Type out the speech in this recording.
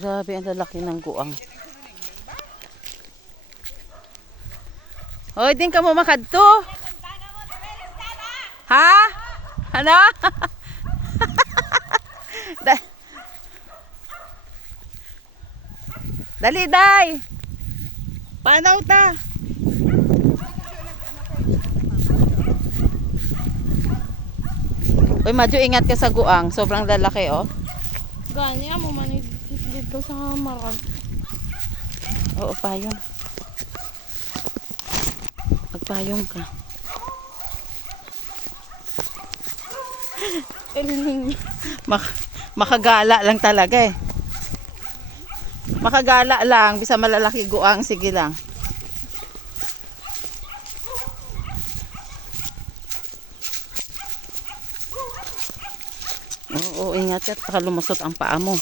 Grabe, ang lalaki ng guang. Hoy, din ka mo makadto. Ha? Ano? Dali, day. Paano ta? Uy, Madyo, ingat ka sa guang. Sobrang lalaki, oh. Gani mo manig dito sa marag. Oo, payong. Magpayong ka. Makagala lang talaga eh. Makagala lang. Bisa malalaki guang. Sige lang. Oo, ingat ka. Baka lumusot ang paa mo.